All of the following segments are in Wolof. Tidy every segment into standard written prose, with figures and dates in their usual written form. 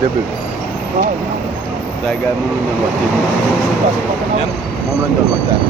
début bi. saa gars yi moom lañ doon wax ci yan moom lañ doon waxtaan.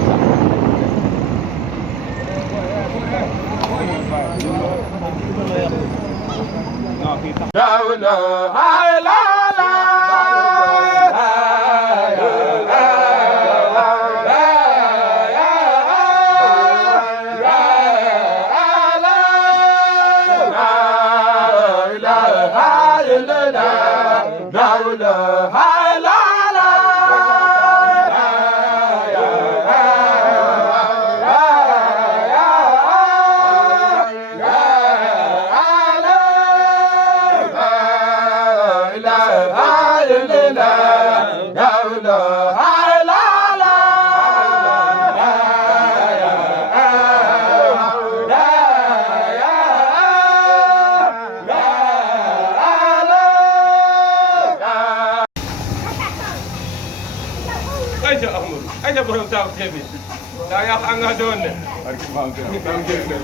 ayca Ahmadou ayca borom saabu ceeb bi daa yàq engagé woon ne. parce que maam Seydou